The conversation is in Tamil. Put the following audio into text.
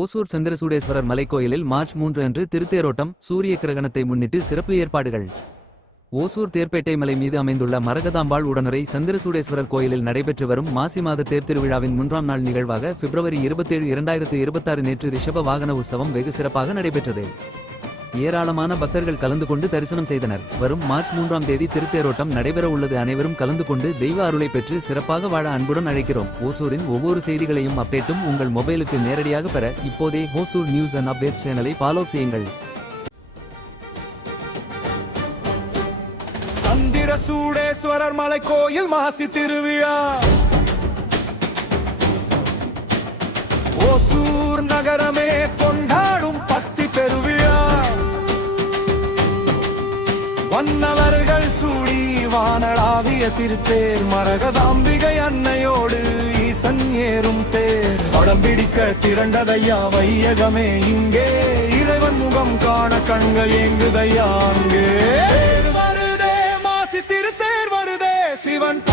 ஓசூர் சந்திரசூடேஸ்வரர் மலைக்கோயிலில் மார்ச் 3 அன்று திருத்தேரோட்டம். சூரிய கிரகணத்தை முன்னிட்டு சிறப்பு ஏற்பாடுகள். ஓசூர் தேர்ப்பேட்டை மலை மீது அமைந்துள்ள மரகதாம்பாள் உடனுறை சந்திரசூடேஸ்வரர் கோயிலில் நடைபெற்று வரும் மாசி மாத தேர்திருவிழாவின் 3ஆம் நாள் நிகழ்வாக பிப்ரவரி 27, 2026 நேற்று ரிஷப வாகன உற்சவம் வெகு சிறப்பாக நடைபெற்றது. ஏராளமான பக்தர்கள் கலந்து கொண்டு தரிசனம் செய்தனர். வரும் மார்ச் 3ஆம் தேதி திருத்தேரோட்டம் நடைபெற உள்ளது. அனைவரும் கலந்து கொண்டு தெய்வ அருளை பெற்று சிறப்பாக வாழ அன்புடன் அழைக்கிறோம். ஓசூரின் ஒவ்வொரு செய்திகளையும் அப்டேட்டும் உங்கள் மொபைலுக்கு நேரடியாக பெற இப்போதே ஓசூர் நியூஸ் அண்ட் அப்டேட்ஸ் சேனலை ஃபாலோ செய்யுங்கள். சந்திரசூடேஸ்வரர் மலைக்கோயில் மாசி திருவிழா ஓசூர் நகரமே கொண்டாடும் பக்தி பெருவிழா. வண்ணவர்கள் சூடி வானளாவிய திருத்தேர் மரகதாம்பிகை அன்னையோடு ஈசன் ஏறும் தேர். படம் பிடிக்க திரண்டதையா வையகமே இங்கே, இறைவன் முகம் காண கண்கள் எங்குதையா அங்கே. வருதே மாசி திருத்தேர் வருதே சிவன்